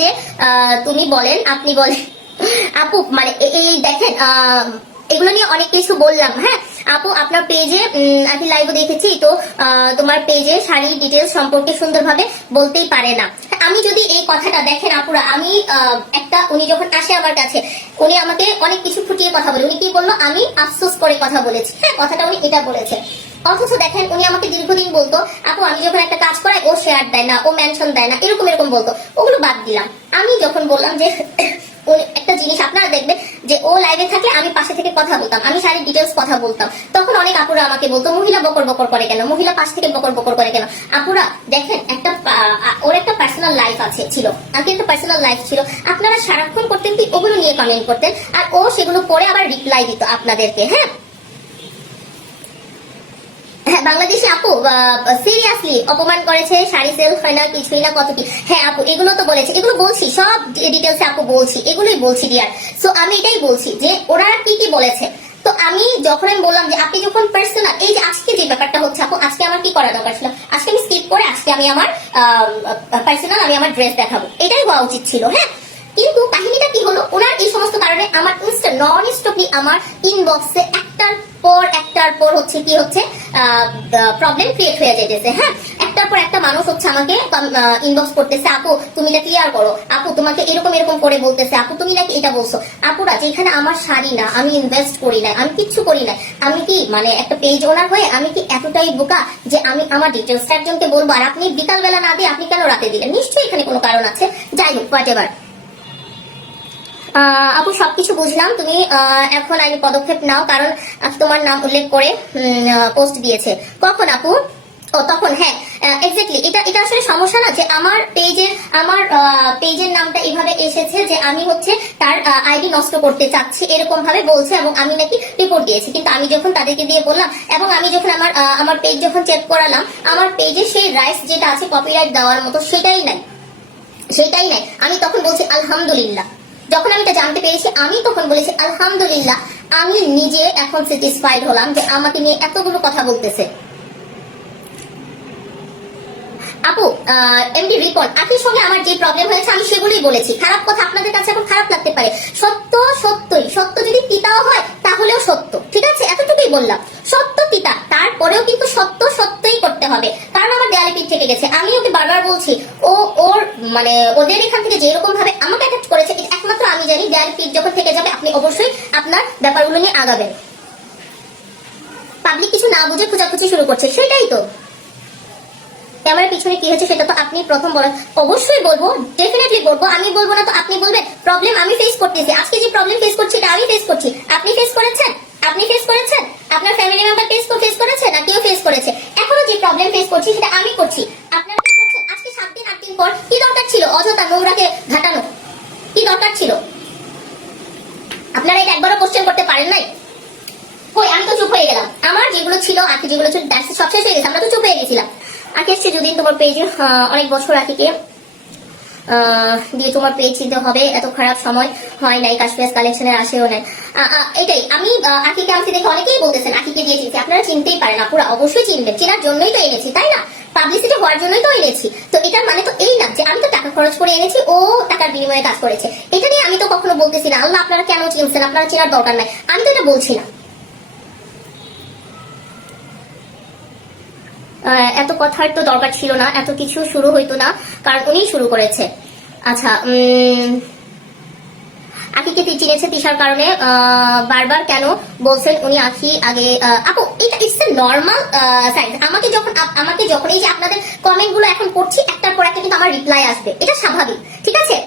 যে তুমি বলেন, আপনি বলেন আপু, মানে এই দেখেন এগুলো নিয়ে অনেক কিছু বললাম। হ্যাঁ আপু, আপনার পেজে আমি লাইভে দেখেছি তো, তোমার পেজে শাড়ির ডিটেলস সম্পর্কে সুন্দরভাবে বলতেই পারে না। আমি যদি এই কথাটা দেখেন আপুরা, আমি একটা, উনি যখন আসে আমার কাছে, উনি আমাকে অনেক কিছু ফুটিয়ে কথা বলে। উনি কি বললো, আমি আফসোস করে কথা বলেছি। হ্যাঁ কথাটা উনি এটা বলেছে। অথচ দেখেন উনি আমাকে দীর্ঘদিন বলতো, আপু আমি যখন একটা কাজ করাই ও শেয়ার দেয় না, ও মেনশন দেয় না, এরকম এরকম বলতো। ওগুলো বাদ দিলাম। আমি যখন বললাম যে একটা জিনিস আপনারা দেখবেন যে ও লাইভে থাকলে আমি পাশে থেকে কথা বলতাম, আমি শাড়ির ডিটেলস কথা বলতাম, তখন অনেক আপুরা আমাকে বলতো মহিলা বকর বকর করে কেন, মহিলা পাশ থেকে বকর বকর করে কেন। আপুরা দেখেন, একটা ওর একটা পার্সোনাল লাইফ আছে, ছিল আগে একটা পার্সোনাল লাইফ ছিল। আপনারা সারাক্ষণ করতেন কি, ওগুলো নিয়ে কমেন্ট করতেন, আর ও সেগুলো পরে আবার রিপ্লাই দিত আপনাদেরকে। হ্যাঁ হ্যাঁ বাংলাদেশে আপু সিরিয়াসলি অপমান করেছে, শাড়ি সেল হয় না, কিছুই না, কত কি। হ্যাঁ আপু এগুলো তো বলেছে, এগুলো বলছি সব ডিটেলস আপু বলছি, এগুলোই বলছি ডিয়ার। সো আমি এটাই বলছি যে ওরা কি কি বলেছে। তো আমি যখন আমি বললাম যে আপনি যখন পার্সোনাল, এই যে আজকে যে ব্যাপারটা হচ্ছে আপু, আজকে আমার কি করা দরকার ছিল, আজকে আমি স্কিপ করে আজকে আমি আমার পার্সোনাল, আমি আমার ড্রেস দেখাবো, এটাই হওয়া উচিত ছিল। হ্যাঁ কিন্তু কাহিনীটা কি হলো, ওনার এই সমস্ত কারণে আমার ইনস্ট্যান্ট নন স্টপলি আমার ইনবক্সে একটার পর হচ্ছে কি হচ্ছে প্রবলেম ক্রিয়েট হয়ে যেতেছে। হ্যাঁ একটার পর একটা মানুষ হচ্ছে আমাকে ইনবক্স করতেছে, আপু তুমি এটা ক্লিয়ার করো, আপু তোমাকে এরকম এরকম করে বলতেছে, আপু তুমি নাকি এটা বলছো। আপুরা যেখানে আমার শাড়ি না, আমি ইনভেস্ট করি নাই, আমি কিচ্ছু করি নাই, আমি কি মানে একটা পেজ ওনার হয়ে আমি কি এতটাই বোকা যে আমি আমার ডিটেলস একজনকে বলবো, আর আপনি বিকালবেলা না দিয়ে আপনি কেন রাতে দিলেন? নিশ্চয়ই এখানে কোনো কারণ আছে। যাই হোক হোয়াট এভার। আপু সবকিছু বুঝলাম, তুমি এখন আইনি পদক্ষেপ নাও, কারণ তোমার নাম উল্লেখ করে পোস্ট দিয়েছে। কখন আপু? ও তখন, হ্যাঁ এক্স্যাক্টলি। এটা আসলে সমস্যা না যে আমার পেজের নামটা এভাবে এসেছে যে আমি হচ্ছে তার আইডি নষ্ট করতে চাচ্ছি, এরকম ভাবে বলছে, এবং আমি নাকি রিপোর্ট দিয়েছি। কিন্তু আমি যখন তাদেরকে দিয়ে বললাম, এবং আমি যখন আমার পেজ যখন চেক করালাম, আমার পেজে সেই রাইটস যেটা আছে কপিরাইট দেওয়ার মতো সেটাই নাই। আমি তখন বলছি আলহামদুলিল্লাহ। যখন আমি এটা জানতে পেরেছি, আমি তখন বলেছি আলহামদুলিল্লাহ, আমি নিজে এখন স্যাটিসফাইড হলাম যে আমাকে নিয়ে এতগুলো কথা বলতেছে। আপু এমডি রিপন, আখির সঙ্গে আমার যে প্রবলেম হয়েছে আমি সেগুলোই বলেছি। খারাপ কথা আপনাদের কাছে এখন খারাপ লাগতে পারে, সত্য যদি তিতাও হয় তাহলেও সত্য, ঠিক আছে? এতটুকুই বললাম, সত্য তিতা, তারপরেও কিন্তু সত্যই করতে হবে, কারণ আমার দেয়ালে পিঠ থেকে গেছে। আমি ওকে বারবার বলছি, ওর মানে ওদের এখান থেকে যেরকম ভাবে আমাকে অ্যাটাক করেছে, একমাত্র আমি জানি। দেয়ালে পিঠ যখন থেকে যাবে, আপনি অবশ্যই আপনার ব্যাপারগুলো নিয়ে আগাবেন। পাবলিক কিছু না বুঝে খোঁজাখুঁজি শুরু করছে, সেটাই তো। ক্যামেরার পিছনে কি হচ্ছে সেটা তো আপনি প্রথম বলেন। অবশ্যই বলবো, ডেফিনেটলি বলবো। আমি বলবো না তো আপনি বলবেন? প্রবলেম আমি ফেস করতেছি, আজকে যে প্রবলেম ফেস করছি এটা আমি ফেস করছি। আপনি ফেস করেছেন? আপনার ফ্যামিলি মেম্বার ফেস করেছে না কেউ ফেস করেছে? এখনো যে প্রবলেম ফেস করছি সেটা আমি করছি, আপনারা কি করছেন? আজকে 7 দিন 8 দিন পর কি দরকার ছিল অযথা নোংরাকে ঘাটানো? কি দরকার ছিল? আপনারা এটা একবারও কোশ্চেন করতে পারেন নাই? কই, আমি তো চুপ হয়ে গেলাম। আমার যেগুলো ছিল, আকি যেগুলো ছিল, সব শেষ হয়ে গেছে, আমরা তো চুপ হয়ে গেছিলাম। আকি এসছে যদি তোমার পেজে অনেক বছর আকিকে দিয়ে তোমার পেজ চিনতে হবে, এত খারাপ সময় হয় নাই, কাশফিয়াস কালেকশনের আসেও নাই। এটাই আমি আকিকে আমাকে দেখে অনেকেই বলতেছেন আকিকে দিয়ে চিনছি। আপনারা চিনতেই পারেন না, পুরা অবশ্যই চিনবেন, চেনার জন্যই তো এনেছি, তাই না? পাবলিসিটি হওয়ার জন্যই তো এনেছি। তো এটার মানে তো এই না যে আমি তো টাকা খরচ করে এনেছি, ও টাকার বিনিময়ে কাজ করেছে। এটা নিয়ে আমি তো কখনো বলতেছি না আল্লাহ আপনারা কেন চিনছেন, আপনারা চেনার দরকার নাই, আমি তো এটা বলছি না। এত কথার তো দরকার ছিল না, এত কিছু শুরু হইতো না, কারণ উনিই শুরু করেছে। আচ্ছা আখিকে চিনেছে তিশার কারণে, বারবার কেন বলছেন উনি আখি আগে? আপু এটা ইটস এ নর্মাল সাইন। আমাকে যখন এই যে আপনাদের কমেন্ট গুলো এখন পড়ছি, একটার পর একটা কিন্তু আমার রিপ্লাই আসবে, এটা স্বাভাবিক, ঠিক আছে?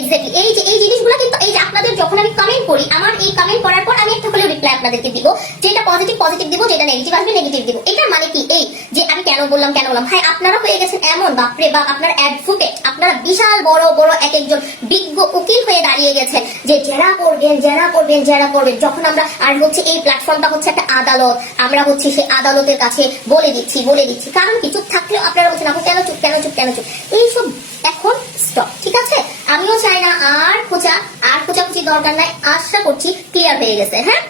এক্স্যাক্টলি এই জিনিসগুলো কিন্তু এই যে আপনাদের যখন আমি কমেন্ট করি, আমার এই কমেন্ট করার পর আমি একটা হলেও রিপ্লাই আপনাদেরকে দিব, যেটা পজিটিভ দিব, যেটা নেগেটিভ আসবে নেগেটিভ দিব। এটা মানে কি এই যে আমি কেন বললাম ভাই আপনারা হয়ে গেছেন এমন, বাপরে বাপ, আপনারা অ্যাডভোকেট, আপনারা বিশাল বড় বড় এক একজন বিজ্ঞ উকিল হয়ে দাঁড়িয়ে গেছেন যে যারা করবেন। যখন আমরা আর হচ্ছে এই প্ল্যাটফর্মটা হচ্ছে একটা আদালত, আমরা হচ্ছে সেই আদালতের কাছে বলে দিচ্ছি, কারণ কি চুপ থাকলেও আপনারা বলছেন আপু কেন চুপ এইসব এখন স্টপ, ঠিক আছে? আমিও চাই না আর খোঁচাখুচি দরকার নাই, আশা করছি ক্লিয়ার হয়ে গেছে। হ্যাঁ